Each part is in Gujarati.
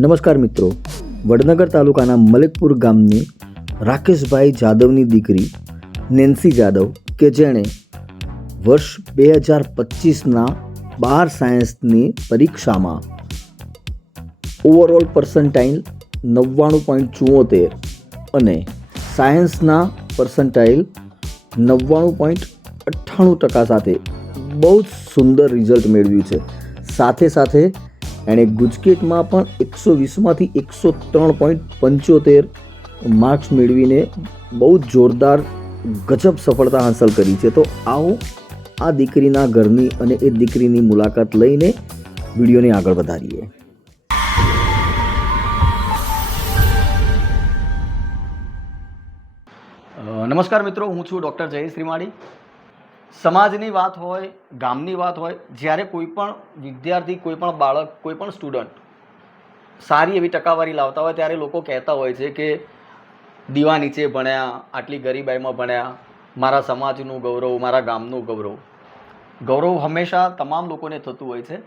નમસ્કાર મિત્રો. વડનગર તાલુકાના મલિકપુર ગામની રાકેશભાઈ જાદવની દીકરી નેન્સી જાદવ કે જેણે વર્ષ બે હજાર પચીસના બાર સાયન્સની પરીક્ષામાં ઓવરઓલ પર્સન્ટાઇલ નવ્વાણું પોઈન્ટ ચુંવોતેર અને સાયન્સના પર્સન્ટાઇલ નવ્વાણું પોઈન્ટ અઠ્ઠાણું ટકા સાથે બહુ જ સુંદર રિઝલ્ટ મેળવ્યું છે. સાથે સાથે એણે ગુજકેટમાં પણ એકસો વીસમાંથી એકસો ત્રણ પોઈન્ટ પંચોતેર માર્ક્સ મેળવીને બહુ જોરદાર ગજબ સફળતા હાંસલ કરી છે. તો આવો આ દીકરીના ઘરની અને એ દીકરીની મુલાકાત લઈને વિડીયોને આગળ વધારીએ. નમસ્કાર મિત્રો, હું છું ડૉક્ટર જય શ્રીમાળી. સમાજની વાત હોય, ગામની વાત હોય, જ્યારે કોઈ પણ વિદ્યાર્થી, કોઈ પણ બાળક, કોઈ પણ સ્ટુડન્ટ સારી એવી ટકાવારી લાવતા હોય, ત્યારે લોકો કહેતા હોય છે કે, દીવા નીચે ભણ્યા, આટલી ગરીબાઈમાં ભણ્યા, મારા સમાજનું ગૌરવ, મારા ગામનું ગૌરવ. ગૌરવ હંમેશા તમામ લોકોને થતું હોય છે.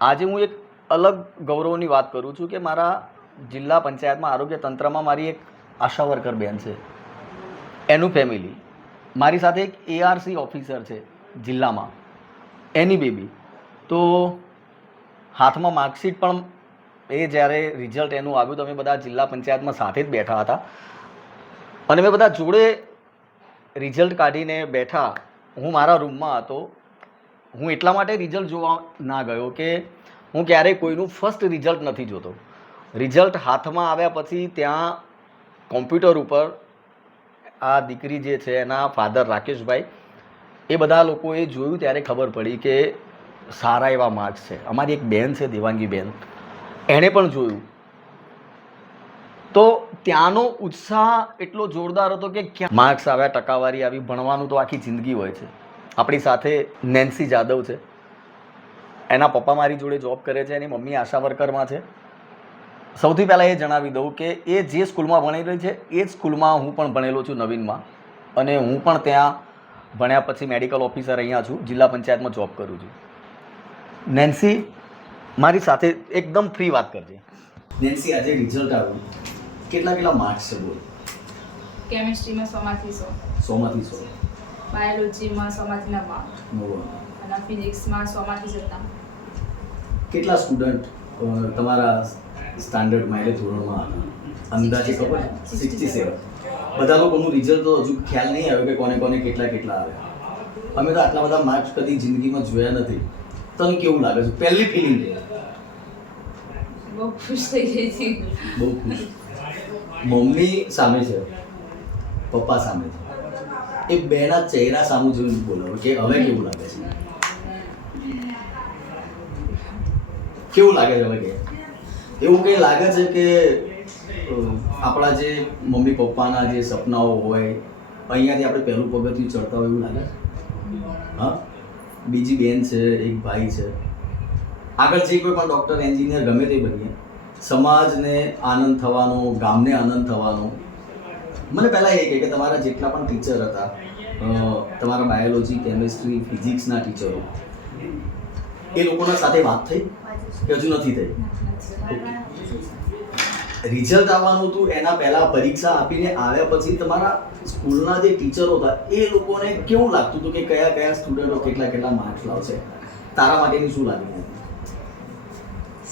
આજે હું એક અલગ ગૌરવની વાત કરું છું કે મારા જિલ્લા પંચાયતમાં આરોગ્ય તંત્રમાં મારી એક આશા વર્કર બેન છે. એનું ફેમિલી મારી સાથે એક એઆરસી ઓફિસર છે જિલ્લામાં. એની બેબી. તો હાથમાં માર્કશીટ પણ એ જ્યારે રિઝલ્ટ એનું આવ્યું તો અમે બધા જિલ્લા પંચાયતમાં સાથે જ બેઠા હતા. અને મેં બધા જોડે રિઝલ્ટ કાઢીને બેઠા. હું મારા રૂમમાં હતો. હું એટલા માટે રિઝલ્ટ જોવા ના ગયો કે હું ક્યારેય કોઈનું ફર્સ્ટ રિઝલ્ટ નથી જોતો. રિઝલ્ટ હાથમાં આવ્યા પછી ત્યાં કોમ્પ્યુટર ઉપર આ દીકરી જે છે એના ફાધર રાકેશભાઈ, એ બધા લોકોએ જોયું ત્યારે ખબર પડી કે સારા એવા માર્ક્સ છે. અમારી એક બહેન છે, દેવાંગી બેન. એણે પણ જોયું. તો ત્યાંનો ઉત્સાહ એટલો જોરદાર હતો કે ક્યાં માર્ક્સ આવ્યા, ટકાવારી આવી, ભણવાનું તો આખી જિંદગી હોય છે. આપણી સાથે નેન્સી જાદવ છે. એના પપ્પા મારી જોડે જોબ કરે છે, એની મમ્મી આશા વર્કરમાં છે. સૌથી પહેલાં એ જણાવી દઉં કે એ જે સ્કૂલમાં ભણી રહી છે એ જ સ્કૂલમાં હું પણ ભણેલો છું નવીનમાં. અને હું પણ ત્યાં ભણ્યા પછી મેડિકલ ઓફિસર અહીંયા છું જિલ્લા પંચાયતમાં જોબ કરું છું. નેન્સી મારી સાથે એકદમ ફ્રી વાત કરજે. નેન્સી આજે રિઝલ્ટ આવ્યું. કેટલા કેટલા માર્ક્સ છે બોલ? કેમિસ્ટ્રીમાં સોમાંથી સો. સોમાંથી સો. બાયોલોજીમાં સોમાંથી નવ્વાણું. અને ફિઝિક્સમાં સોમાંથી સત્તાણું કેટલા સ્ટુડન્ટ તમારા સ્ટાન્ડર્ડમાં માઇલેજ ધોરણમાં હતા અંદાજે ખબર? સિક્સટી સેવન બધા લોકોનું રિઝલ્ટ તો હજુ ખ્યાલ નહીં આવ્યો કે કોને કોને કેટલા કેટલા આવ્યા અમે તો આટલા બધા માર્ક્સ કદી જિંદગીમાં જોયા નથી. તને કેવું લાગે છે? પહેલી ફિલિંગ બહુ ખુશ થઈ ગઈ હતી. બહુ ખુશ. મમ્મી સામે છે. પપ્પા સામે છે. એ બેના ચહેરા સામે જોઈને બોલો કે હવે કેવું લાગે છે? કેવું લાગે છે હવે કે? એવું કંઈ લાગે છે કે આપણા જે મમ્મી પપ્પાના જે સપનાઓ હોય, અહીંયાથી આપણે પહેલું પગથિયું ચડતા હોય એવું લાગે છે? હા? બીજી બેન છે, એક ભાઈ છે. આગળ જે કોઈ પણ ડૉક્ટર એન્જિનિયર ગમે તે બનીએ, સમાજને આનંદ થવાનો, ગામને આનંદ થવાનો. મને પહેલાં એ કહે કે તમારા જેટલા પણ ટીચર હતા તમારા બાયોલોજી કેમિસ્ટ્રી ફિઝિક્સના ટીચરો એ લોકોના સાથે વાત થઈ? કે હજુ નથી થઈ? રિઝલ્ટ આવવાનું હતું એના પહેલા પરીક્ષા આપીને આવ્યા પછી તમારા સ્કૂલના જે ટીચરો હતા એ લોકોને કેવું લાગતું હતું કે કયા કયા સ્ટુડન્ટો કેટલા કેટલા માર્ક્સ લાવશે? તારા માટેની શું લાગણી હતી?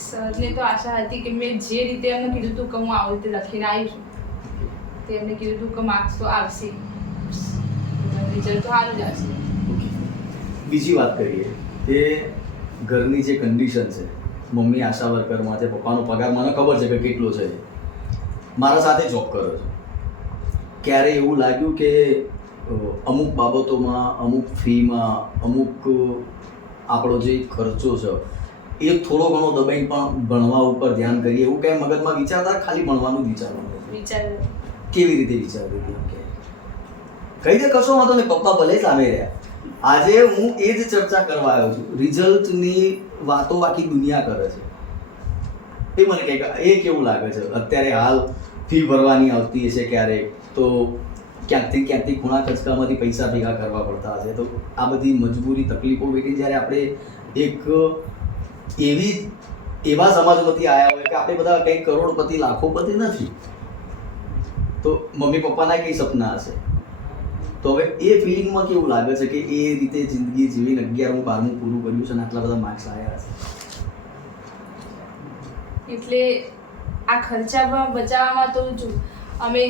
સરને તો આશા હતી કે મેં જે રીતે એમને કીધું હતું કે હું આવી રીતે લખીને આવી છું તે એમને કીધું હતું કે માર્ક્સ તો આવશે. રિઝલ્ટ તો સારું જ આવશે. બીજી વાત કરીએ કે ઘરની જે કન્ડિશન છે મમ્મી આશા વર્કરમાં છે પપ્પાનો પગાર. મને ખબર છે કે કેટલો છે. મારા સાથે જોબ કર્યો છો. ક્યારે એવું લાગ્યું કે અમુક બાબતોમાં અમુક ફીમાં અમુક આપણો જે ખર્ચો છે એ થોડો ઘણો દબાઈને પણ ભણવા ઉપર ધ્યાન કરીએ. એવું કંઈ મગજમાં વિચારતા ખાલી ભણવાનું વિચારવાનું વિચાર કેવી રીતે વિચારતી હતી કઈ દે કશો વાંધો નહીં પપ્પા ભલે સામે રહ્યા. આજે હું એ જ ચર્ચા કરવા આવ્યો છું. રિઝલ્ટની વાતો આખી દુનિયા કરે છે. એ મને કંઈક, એ કેવું લાગે છે? અત્યારે હાલ ફી ભરવાની આવતી હશે ક્યારેક તો ક્યાંકથી ક્યાંકથી ખૂણા કચકામાંથી પૈસા ભેગા કરવા પડતા હશે? તો આ બધી મજબૂરી તકલીફો વેઠી જ્યારે આપણે એક એવી, એવા સમાજમાંથી આવ્યા હોય કે આપણે બધા કંઈ કરોડપતિ, લાખોપતિ નથી. તો મમ્મી પપ્પાના કઈ સપના હશે? તો હવે એ ફિલિંગમાં કેવું લાગે છે કે એ રીતે જિંદગી જીવીને અગિયારમું બારમું પૂરું કર્યું છે અને આટલા બધા માર્ક્સ આવ્યા છે એટલે આ ખર્ચામાં બચાવવામાં તો જો અમે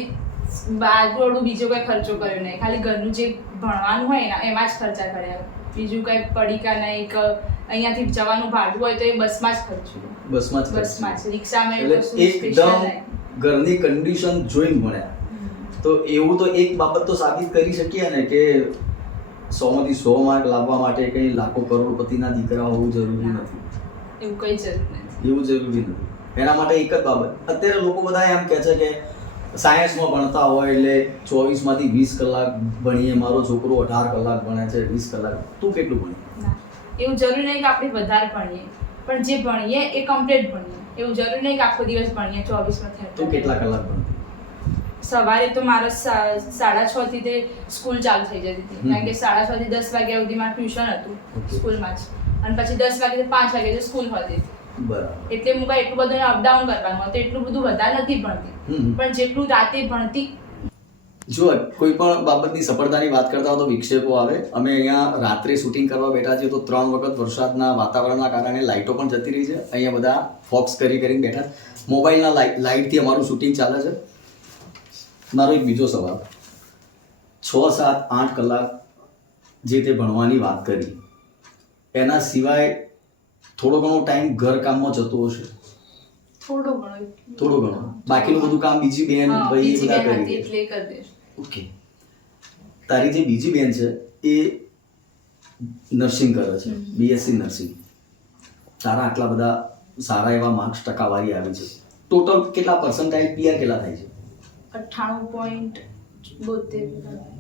બારડું બીજો કોઈ ખર્ચો કર્યો નહીં. ખાલી ઘરનું જે ભણવાનું હોય ને એમાં જ ખર્ચા કર્યા. બીજું કંઈ પડીકા નહીં કે અહીંયાથી જવાનું ભાડું હોય તો એ બસમાં જ ખર્ચ્યું બસમાં જ બસમાં જ. રિક્ષામાં એકદમ ઘરની કન્ડિશન જોઈને ભણ્યા. તો એવું તો એક બાબત તો સાબિત કરી શકીએ ને કે સોમાંથી સો માર્ક લાવવા માટે કંઈ લાખો કરોડપતિના દીકરા હોવું જરૂરી નથી. એવું કંઈ જરૂરી નથી. એવું જરૂરી નથી. એના માટે એક જ બાબત. અત્યારે લોકો બધા એમ કહે છે કે સાયન્સમાં ભણતા હોય એટલે ચોવીસમાંથી વીસ કલાક ભણીએ મારો છોકરો અઢાર કલાક ભણે છે વીસ કલાક. તું કેટલું ભણી એવું જરૂરી નહીં કે આપણે વધારે ભણીએ. પણ જે ભણીએ એ કમ્પ્લીટ ભણીએ. એવું જરૂરી નહીં કે આખો દિવસ ભણીએ ચોવીસમાંથી તું કેટલા કલાક ભણતી? સવારે તો મારો સાડા છ થી તે સ્કૂલ ચાલુ થઈ જતી હતી. કારણ કે સાડા છ થી દસ વાગ્યા સુધી મારું ટ્યુશન હતું સ્કૂલમાં જ. અને પછી દસ વાગે પાંચ વાગે સ્કૂલ હોતી હતી. બરાબર. એટલે હું કાંઈ એટલું બધું અપડાઉન કરવાનું હતું. એટલું બધું વધારે નથી ભણતી. પણ જેટલું રાતે ભણતી. જો કોઈ પણ બાબતની સફળતાની વાત કરતા હોય તો વિક્ષેપો આવે. અમે અહીંયા રાત્રે શૂટિંગ કરવા બેઠા છીએ તો ત્રણ વખત વરસાદના વાતાવરણના કારણે લાઇટો પણ જતી રહી છે. અહીંયા બધા ફોક્સ કરી કરીને બેઠા મોબાઈલના લાઇટ લાઇટથી અમારું શૂટિંગ ચાલે છે. મારો એક બીજો સવાલ. છ સાત આઠ કલાક જે તે ભણવાની વાત કરી એના સિવાય થોડો ઘણો ટાઈમ ઘર કામમાં જતો હશે? થોડું ઘણું. થોડો ઘણો. બાકીનું બધું કામ બીજી બેન ભાઈ બધા કરી એટલે ઓકે. તારી જે બીજી બેન છે એ નર્સિંગ કરે છે બીએસસી નર્સિંગ. તારા આટલા બધા સારા એવા માર્ક્સ ટકાવારી આવી છે. ટોટલ કેટલા પર્સન્ટાઇલ પીઆર કેટલા થાય છે? અઠ્ઠાણું પોઈન્ટ બોતેર.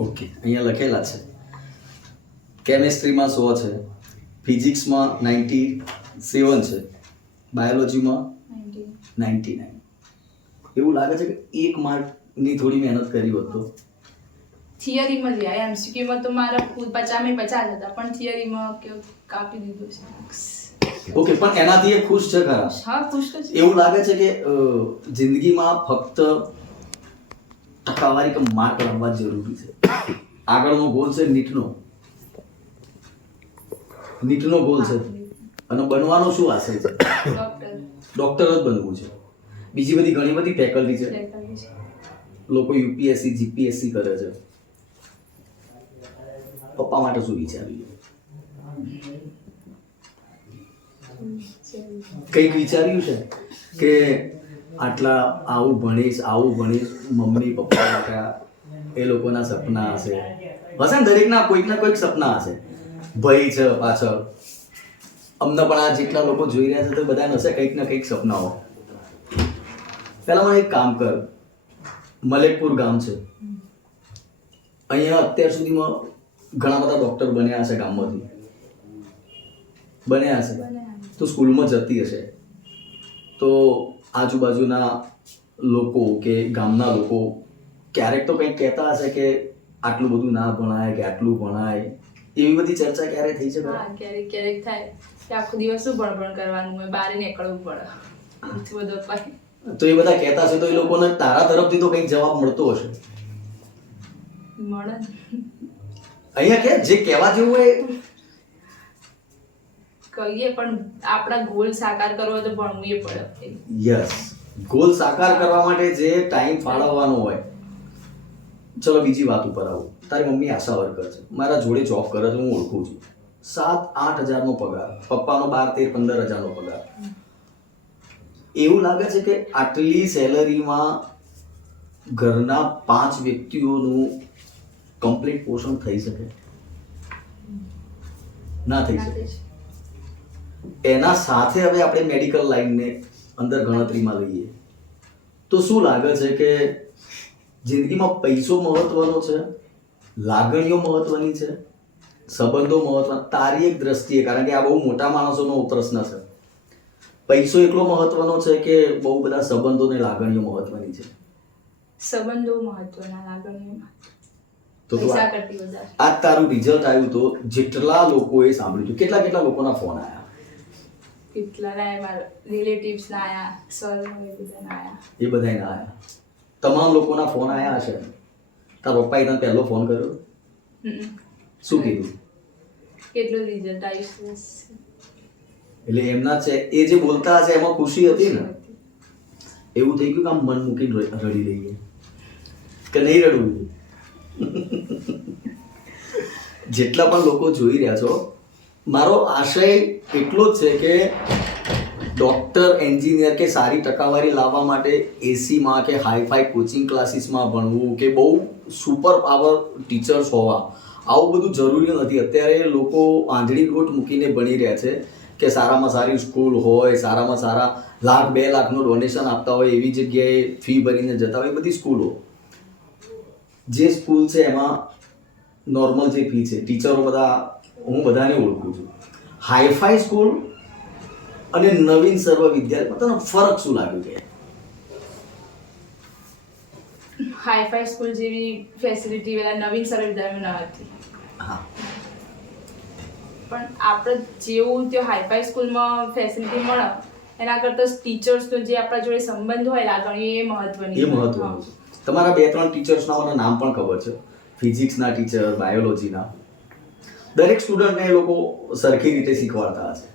ઓકે અહીંયા લખેલા છે. કેમેસ્ટ્રીમાં સો છે. ફિઝિક્સમાં નાઇન્ટી સેવન છે. બાયોલોજીમાં નાઇન્ટી નાઇન એવું લાગે છે કે એક માર્કની થોડી મહેનત કરી હોત તો. થિયરીમાં જ રહ્યા. એમસીક્યુમાં તો મારા પચામે પચાસ હતા પણ થિયરીમાં કે કાપી દીધું છે ઓકે પણ એનાથી એ ખુશ છે ખરા. હા ખુશ તો છે. એવું લાગે છે કે જિંદગીમાં ફક્ત ટકાવારી કે માર્ક લાવવા જરૂરી છે. આગળનો ગોલ છે નીટનો. નીટનો ગોલ છે. અને બનવાનો શું આશય છે? ડોક્ટર જ બનવું છે. બીજી બધી ઘણી બધી ફેકલ્ટી છે. લોકો યુપીએસસી જીપીએસસી કરે છે. પપ્પા માટે શું વિચાર્યું. કંઈક વિચાર્યું છે? કે આટલા આવું ભણીશ આવું ભણીશ મમ્મી પપ્પા કાકા એ લોકોના સપના હશે. હશે ને દરેકના કોઈક ના કોઈક સપના હશે. ભય છે પાછળ. અમને પણ આ જેટલા લોકો જોઈ રહ્યા છે તો બધાને હશે કંઈક ને કંઈક સપનાઓ. પહેલાં મને એક કામ કર. મલેકપુર ગામ છે. અહીંયા અત્યાર સુધીમાં ઘણા બધા ડૉક્ટર બન્યા હશે ગામમાંથી. બન્યા હશે. તો સ્કૂલમાં જતી હશે. તો આજુબાજુના લોકો કે ગામના લોકો ક્યારેક તો કંઈક કહેતા હશે કે આટલું બધું ના ભણાય કે આટલું ભણાય. એવી બધી ચર્ચા ક્યારે થઈ છે હા ક્યારેક ક્યારેક થાય કે આખો દિવસ શું ભણભણ કરવાનું હોય બહાર નીકળવું પડે. બધો બધું તો એ બધા કહેતા હશે તો એ લોકોને તારા તરફથી તો કંઈક જવાબ મળતો હશે. મળે અહીંયા કે જે કહેવા જેવું હોય કહીએ પણ આપણા ગોલ સાકાર કરવો હોય તો ભણવું એ પડે. યસ ગોલ સાકાર કરવા માટે જે ટાઈમ ફાળવવાનો હોય. ચલો બીજી વાત ઉપર આવું. તારી મમ્મી આશા વર્કર છે. મારા જોડે જોબ કરે છે હું ઓળખું છું. સાત આઠ હજારનો પગાર. પપ્પાનો બાર તેર પંદર હજારનો પગાર. એવું લાગે છે કે આટલી સેલરીમાં ઘરના પાંચ વ્યક્તિઓનું કમ્પ્લીટ પોષણ થઈ શકે? ના થઈ શકે. એના સાથે હવે આપણે મેડિકલ લાઈનને અંદર ગણતરીમાં લઈએ. તો શું લાગે છે કે જિંદગીમાં પૈસો મહત્વનો છે? લાગણીઓ મહત્વની છે? સંબંધો મહત્વ તારી એક દ્રષ્ટિએ કારણ કે આ બહુ મોટા માણસોનો પ્રશ્ન છે. પૈસો એટલો મહત્વનો છે કે બહુ બધા સંબંધો ને લાગણીઓ મહત્વની છે. સંબંધો મહત્વના લાગણીઓ તો આ- તારું રિઝલ્ટ આવ્યું તો જેટલા લોકોએ સાંભળ્યું હતું કેટલા કેટલા લોકોના ફોન આવ્યા કેટલાના એ મારા રિલેટિવ્સના આવ્યા સર એ બધાય ના આયા. તમામ લોકોના ફોન આવ્યા હશે. તારા પપ્પાએ તને પહેલો ફોન કર્યો? શું કીધું? કેટલું રિઝલ્ટ આવ્યું એટલે એમના છે એ જે બોલતા હશે એમાં ખુશી હતી ને? એવું થઈ ગયું કે આમ મન મૂકીને રડી રહીએ કે નહીં રડવું? જેટલા પણ લોકો જોઈ રહ્યા છો મારો આશય એટલો જ છે કે ડૉક્ટર, એન્જિનિયર કે સારી ટકાવારી લાવવા માટે એસીમાં કે હાઈફાઈ કોચિંગ ક્લાસીસમાં ભણવું કે બહુ સુપર પાવર ટીચર્સ હોવા, આવું બધું જરૂરી નથી. અત્યારે લોકો આંધળી ગોટ મૂકીને ભણી રહ્યા છે કે સારામાં સારી સ્કૂલ હોય, સારામાં સારા લાખ, બે લાખનું ડોનેશન આપતા હોય, એવી જગ્યાએ ફી ભરીને જતા હોય બધી સ્કૂલો. જે સ્કૂલ છે એમાં નોર્મલ જે ફી છે, ટીચરો બધા હું બધાને ઓળખું છું. હાઈફાઈ સ્કૂલ અને નવીન સર્વ વિદ્યાલયમાં તને ફરક શું લાગ્યું છે? હાઈફાઈ સ્કૂલ જેવી ફેસિલિટી પેલા નવીન સર્વ વિદ્યાલયમાં ન હતી. હા. પણ આપણે જેવું તે હાઈફાઈ સ્કૂલમાં ફેસિલિટી મળે એના કરતાં ટીચર્સનો જે આપણા જોડે સંબંધ હોય લાગણી એ મહત્વની એ મહત્વનું છે. તમારા બે ત્રણ ટીચર્સના મને નામ પણ ખબર છે. ફિઝિક્સના ટીચર બાયોલોજીના દરેક સ્ટુડન્ટને એ લોકો સરખી રીતે શીખવાડતા હશે.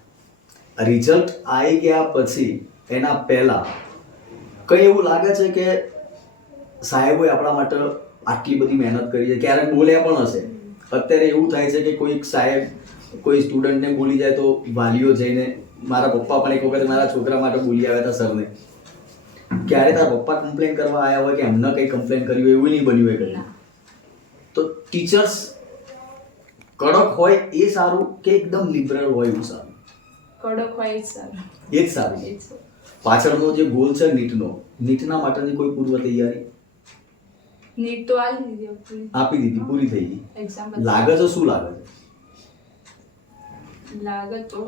રિઝલ્ટ આવી ગયા પછી એના પહેલાં કંઈ એવું લાગે છે કે સાહેબોએ આપણા માટે આટલી બધી મહેનત કરી છે? ક્યારેક બોલ્યા પણ હશે. અત્યારે એવું થાય છે કે કોઈક સાહેબ, કોઈ સ્ટુડન્ટને બોલી જાય તો વાલીઓ જઈને મારા પપ્પા પણ એક વખત મારા છોકરા માટે બોલી આવ્યા હતા સરને. ક્યારે તારા પપ્પા કમ્પ્લેન કરવા આવ્યા હોય કે એમને કંઈ કમ્પ્લેન કર્યું હોય, એવું નહીં બન્યું હોય કંઈ તો ટીચર્સ કડક હોય એ સારું કે એકદમ લિબરલ હોય એવું સારું? કડક હોય એ જ સારું. એ જ સારું. પાછળનો જે ગોલ છે નીટનો નીટના માટેની કોઈ પૂર્વ તૈયારી? નીટ તો આવી દીધી આપી દીધી પૂરી થઈ ગઈ. લાગે તો શું લાગે છે? લાગે તો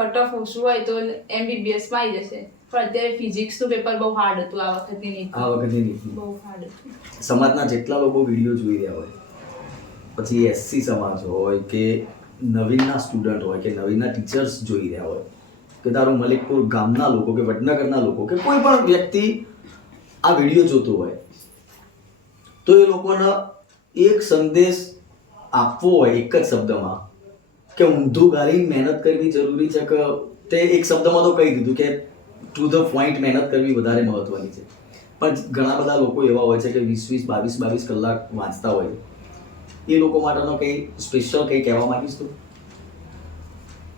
કટ ઓફ ઓછું હોય તો એમબીબીએસમાં આવી જશે. પણ અત્યારે ફિઝિક્સનું પેપર બહુ હાર્ડ હતું આ વખતે નીટ આ વખતે નહીં બહુ હાર્ડ હતું. સમાજના જેટલા લોકો વીડિયો જોઈ રહ્યા હોય પછી એસસી સમાજ હોય કે નવીનના સ્ટુડન્ટ હોય કે નવીનના ટીચર્સ જોઈ રહ્યા હોય, કે તારું મલિકપુર ગામના લોકો કે વડનગરના લોકો કે કોઈ પણ વ્યક્તિ આ વીડિયો જોતો હોય, તો એ લોકોને એક સંદેશ આપવો હોય એક જ શબ્દમાં કે ઊંધું ગાળી મહેનત કરવી જરૂરી છે કે તે એક શબ્દમાં તો કહી દીધું કે ટુ ધ પોઈન્ટ મહેનત કરવી વધારે મહત્વની છે. પણ ઘણા બધા લોકો એવા હોય છે કે વીસ વીસ બાવીસ બાવીસ કલાક વાંચતા હોય એ લોકો માટેનો કંઈ સ્પેશિયલ કંઈ કહેવા માંગીશ તું?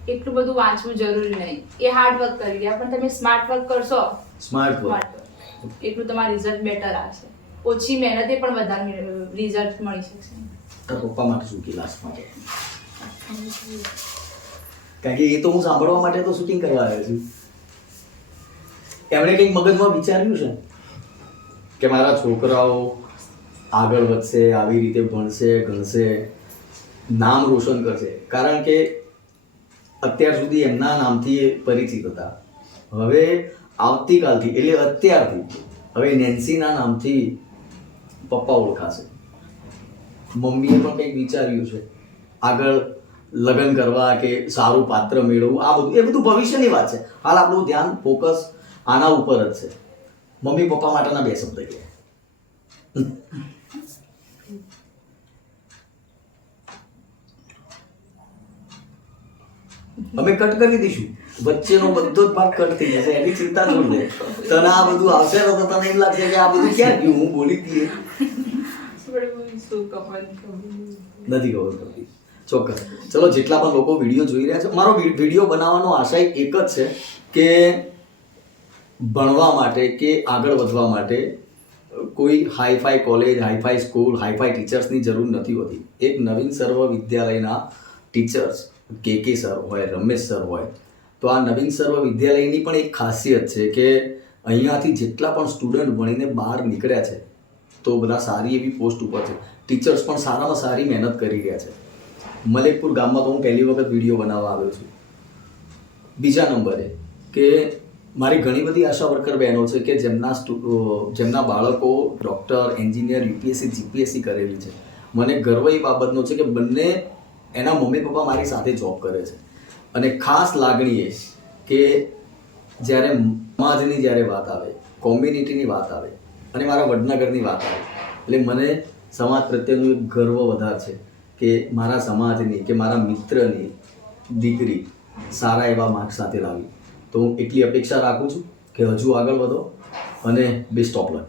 એટલું બધું વાંચવું જરૂરી નહીં. એ હાર્ડ વર્ક કરી રહ્યા પણ તમે સ્માર્ટ વર્ક કરશો. સ્માર્ટ વર્ક વર્ક એટલું તમારું રિઝલ્ટ બેટર આવશે. ઓછી મહેનતે પણ વધારે રિઝલ્ટ મળી શકશે. તારા પપ્પા માટે શું કે લાસ્ટ માટે કારણ કે એ તો હું સાંભળવા માટે તો શૂટિંગ કરવા આવ્યો છું. એમણે કંઈક મગજમાં વિચાર્યું છે? કે મારા છોકરાઓ આગળ વધશે, આવી રીતે ભણશે, ગણશે, નામ રોશન કરશે. કારણ કે અત્યાર સુધી એમના નામથી પરિચિત હતા. હવે આવતીકાલથી, એટલે અત્યારથી, હવે નેન્સીના નામથી પપ્પા ઓળખાશે. મમ્મીએ પણ કંઈક વિચાર્યું છે. આગળ લગ્ન કરવા કે સારું પાત્ર મેળવવું, આ બધું, એ બધું ભવિષ્યની વાત છે. હાલ આપણું ધ્યાન ફોકસ આના ઉપર જ છે. મમ્મી પપ્પા માટેના બે શબ્દ કે અમે કટ કરી દઈશું. વચ્ચેનો બધો જ ભાગ કટ થઈ જશે, એની ચિંતા છોડ દે તને આ બધું આવશે ને તો તને એમ લાગશે કે આ બધું ક્યાં ગયું? હું બોલી હતી એ. શું ખબર નથી ખબર પડતી. ચોક્કસ. ચલો, જેટલા પણ લોકો વીડિયો જોઈ રહ્યા છે, મારો વીડિયો બનાવવાનો આશય એક જ છે કે ભણવા માટે કે આગળ વધવા માટે કોઈ hi fi college, hi fi school, hi fi ટીચર્સની જરૂર નથી હોતી. એક નવીન સર્વ વિદ્યાલયના ટીચર્સ કે કે સર હોય, રમેશ સર હોય. તો આ નવીન સર્વ વિદ્યાલયની પણ એક ખાસિયત છે કે અહીંયાથી જેટલા પણ સ્ટુડન્ટ ભણીને બહાર નીકળ્યા છે, તો બધા સારી એવી પોસ્ટ ઉપર છે. ટીચર્સ પણ સારામાં સારી મહેનત કરી રહ્યા છે. મલેકપુર ગામમાં તો હું પહેલી વખત વીડિયો બનાવવા આવ્યો છું. બીજા નંબરે કે મારી ઘણી બધી આશા વર્કર બહેનો છે કે જેમના જેમના બાળકો ડૉક્ટર, એન્જિનિયર, યુપીએસસી, જીપીએસસી કરેલી છે. મને ગર્વ એ બાબતનો છે કે બંને એના મમ્મી પપ્પા મારી સાથે જોબ કરે છે. અને ખાસ લાગણી એ કે જ્યારે સમાજની જ્યારે વાત આવે કોમ્યુનિટીની વાત આવે અને મારા વડનગરની વાત આવે, એટલે મને સમાજ પ્રત્યેનું એક ગર્વ વધારે છે કે મારા સમાજની કે મારા મિત્રની દીકરી સારા એવા માર્ક સાથે લાવી. તો હું એટલી અપેક્ષા રાખું છું કે હજુ આગળ વધો અને બેસ્ટ ઓફ લક